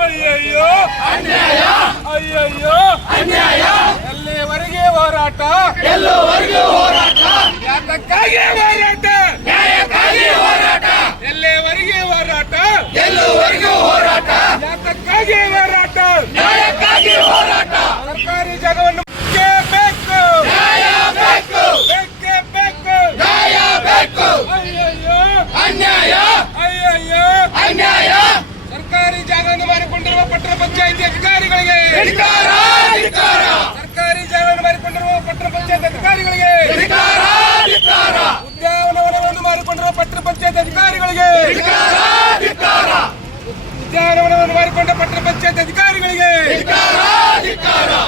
ಅಯ್ಯಯ್ಯೋ. ಅನ್ಯಾಯ. ಅಯ್ಯಯ್ಯೋ ಅನ್ಯಾಯ. ಎಲ್ಲಿವರೆಗೆ ಹೋರಾಟ? ಎಲ್ಲುವರೆಗೂ ಹೋರಾಟ ಯಾತಕ್ಕಾಗಿ ಹೋರಾಟ ನ್ಯಾಯಕ್ಕಾಗಿ ಹೋರಾಟ ಎಲ್ಲಿವರೆಗೆ ಹೋರಾಟ ಎಲ್ಲುವರೆಗೂ ಹೋರಾಟ ಯಾತಕ್ಕಾಗಿ ಹೋರಾಟ ನ್ಯಾಯಕ್ಕಾಗಿ ಹೋರಾಟ ಸರ್ಕಾರಿ ಜಾಗವನ್ನು ಬೇಕೇ ಬೇಕು ನ್ಯಾಯ ಬೇಕು ಬೇಕೇ ಬೇಕು ನ್ಯಾಯ ಬೇಕು ಅಯ್ಯಯ್ಯೋ ಅನ್ಯಾಯ ಅಯ್ಯಯ್ಯೋ ಅನ್ಯಾಯ ಸರ್ಕಾರಿ ಜಾಗವನ್ನು ಮಾಡಿಕೊಂಡಿರುವ ಪಟ್ಟಣ ಪಂಚಾಯಿತಿ ಅಧಿಕಾರಿಗಳಿಗೆ. ಸರ್ಕಾರಿ ಜಾಗವನ್ನು ಮಾಡಿಕೊಂಡಿರುವ ಪಟ್ಟಣ ಪಂಚಾಯತ್ ಅಧಿಕಾರಿಗಳಿಗೆ. ಉದ್ಯಾನವನವನ್ನು ಮಾಡಿಕೊಂಡಿರುವ ಪಟ್ಟಣ ಪಂಚಾಯತ್ ಅಧಿಕಾರಿಗಳಿಗೆ. ಉದ್ಯಾನವನವನ್ನು ಮಾಡಿಕೊಂಡ ಪಟ್ಟಣ ಪಂಚಾಯತ್ ಅಧಿಕಾರಿಗಳಿಗೆ.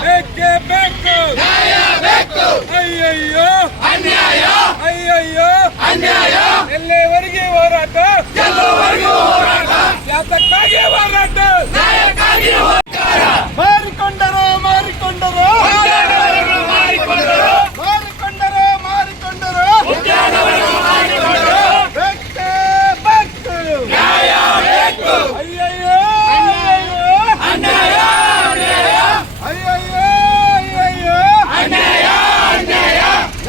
ಬೇಕೇ ಬೇಕು. ನ್ಯಾಯ ಬೇಕು. ಅಯ್ಯಯ್ಯೋ. ಅನ್ಯಾಯ. ಅಯ್ಯಯ್ಯೋ. ಅನ್ಯಾಯ. ಎಲ್ಲಿವರೆಗೆ ಹೋರಾಟ ಎಲ್ಲುವರೆಗೂ ಹೋರಾಟ ಯಾತಕ್ಕಾಗಿ ಹೋರಾಟ ನ್ಯಾಯಕ್ಕಾಗಿ ಹೋರಾಟ ಮಾರಿಕೊಂಡರು ಮಾರಿಕೊಂಡರು ಉದ್ಯಾನವನವನ್ನು ಮಾಡಿಕೊಂಡರು ಮಾರಿಕೊಂಡರು ಮಾರಿಕೊಂಡರು ಉದ್ಯಾನವನವನ್ನು ಮಾಡಿಕೊಂಡರು ಬೇಕೇ ಬೇಕು ನ್ಯಾಯ ಬೇಕು ಅಯ್ಯಯ್ಯೋ ಅಯ್ಯಯ್ಯೋ ಅನ್ಯಾಯ ಅನ್ಯಾಯ ಅಯ್ಯಯ್ಯೋ ಅಯ್ಯಯ್ಯೋ ಅನ್ಯಾಯ ಅನ್ಯಾಯ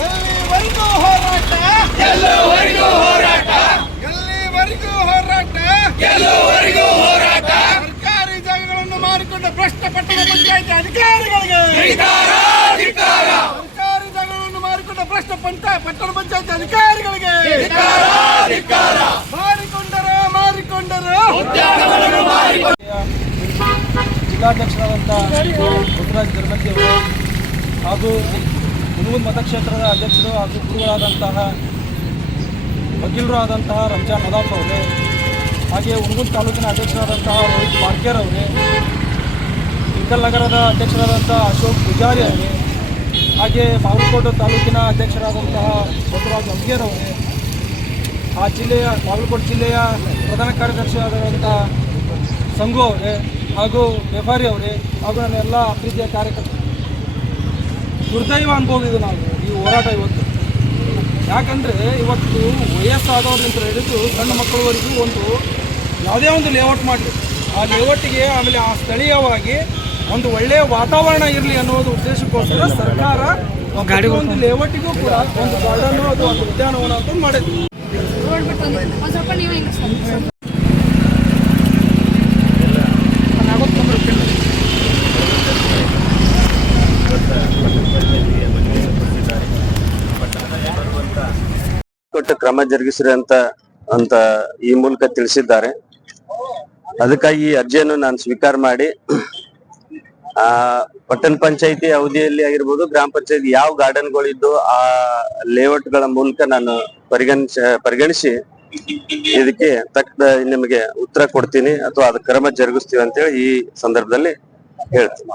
ಎಲ್ಲಿವರೆಗೂ ಹೋರಾಟ ಎಲ್ಲುವರೆಗೂ ಹೋರಾಟ ಎಲ್ಲಿವರೆಗೂ ಹೋರಾಟ ಎಲ್ಲುವರೆಗೂ ಹೋರಾಟ. ಸರ್ಕಾರಿ ಜಾಗಗಳನ್ನು ಮಾರಿಕೊಂಡ ಭ್ರಷ್ಟ ಪಟ್ಟಣ ಪಂಚಾಯತ್ ಅಧಿಕಾರಿಗಳಿಗೆ. ಸರ್ಕಾರಿ ಜಾಗಗಳನ್ನು ಮಾರಿಕೊಂಡ ಭ್ರಷ್ಟ ಪಂಚ ಪಟ್ಟಣ ಪಂಚಾಯತ್ ಅಧಿಕಾರಿಗಳಿಗೆ. ಮಾರಿಕೊಂಡರ ಮಾರಿಕೊಂಡರ. ಜಿಲ್ಲಾಧ್ಯಕ್ಷರಾದಂಥ ಬಸವರಾಜ್ ಗರ್ಮತಿ ಅವರು ಹಾಗೂ ಹುಣಗುಂದ್ ಮತಕ್ಷೇತ್ರದ ಅಧ್ಯಕ್ಷರು ಹಾಗೂ ಗುರುಗಳಾದಂತಹ ವಕೀಲರು ಆದಂತಹ ರಂಜಾನ್ ನದಾಫ್ ಅವರೇ ಹಾಗೆ ಹುಣಗುಂದ ತಾಲೂಕಿನ ಅಧ್ಯಕ್ಷರಾದಂತಹ ರೋಹಿತ್ ಪಾರ್ಕೇರ್ ಅವರೇ ಇಂಕಲ್ ನಗರದ ಅಧ್ಯಕ್ಷರಾದಂಥ ಅಶೋಕ್ ಪೂಜಾರಿ ಅವರೇ, ಹಾಗೆ ಬಾಗಲಕೋಟೆ ತಾಲೂಕಿನ ಅಧ್ಯಕ್ಷರಾದಂತಹ ಬಸವರಾಜ್ ಅಂಗೇರ್ ಅವರೇ, ಆ ಜಿಲ್ಲೆಯ ಬಾಗಲಕೋಟೆ ಜಿಲ್ಲೆಯ ಪ್ರಧಾನ ಕಾರ್ಯದರ್ಶಿಯಾದಂಥ ಸಂಘು ಅವರೇ, ಹಾಗೂ ವ್ಯಾಪಾರಿ ಅವರೇ, ಹಾಗೂ ನನ್ನ ಎಲ್ಲ ಪ್ರೀತಿಯ ಕಾರ್ಯಕರ್ತರು ದುರ್ದೈವ ಅನ್ಬೋದು ನಾವು, ಈ ಹೋರಾಟ ಇವತ್ತು. ಯಾಕಂದರೆ ಇವತ್ತು ವಯಸ್ಸಾದವ್ರಿಂದ ಹಿಡಿದು ಸಣ್ಣ ಮಕ್ಕಳವರೆಗೂ ಒಂದು ಯಾವುದೇ ಒಂದು ಲೇಔಟ್ ಮಾಡಲಿ. ಆ ಲೇಔಟಿಗೆ ಆಮೇಲೆ ಆ ಸ್ಥಳೀಯವಾಗಿ ಒಂದು ಒಳ್ಳೆಯ ವಾತಾವರಣ ಇರಲಿ ಅನ್ನೋದು ಉದ್ದೇಶಕ್ಕೋಸ್ಕರ ಸರ್ಕಾರ ಒಂದು ಲೇಔಟಿಗೂ ಕೂಡ ಒಂದು ಗಾರ್ಡನ್ ಅದು ಒಂದು ಉದ್ಯಾನವನ ಅಂತ ಮಾಡಿದ್ವಿ ಕೊಟ್ಟು ಕ್ರಮ ಜರುಗಿಸ್ರಿ ಅಂತ ಅಂತ ಈ ಮೂಲಕ ತಿಳಿಸಿದ್ದಾರೆ. ಅದಕ್ಕಾಗಿ ಈ ಅರ್ಜಿಯನ್ನು ನಾನು ಸ್ವೀಕಾರ ಮಾಡಿ, ಆ, ಪಟ್ಟಣ ಪಂಚಾಯತಿ ಅವಧಿಯಲ್ಲಿ ಆಗಿರ್ಬೋದು, ಗ್ರಾಮ ಪಂಚಾಯತಿ ಯಾವ ಗಾರ್ಡನ್ಗಳಿದ್ದು ಆ ಲೇಔಟ್ಗಳ ಮೂಲಕ ನಾನು ಪರಿಗಣಿಸ, ಪರಿಗಣಿಸಿ ಇದಕ್ಕೆ ತಕ್ಕ ನಿಮಗೆ ಉತ್ತರ ಕೊಡ್ತೀನಿ ಅಥವಾ ಅದ ಕ್ರಮ ಜರುಗಿಸ್ತೀವಿ ಅಂತೇಳಿ ಈ ಸಂದರ್ಭದಲ್ಲಿ ಹೇಳ್ತೀನಿ.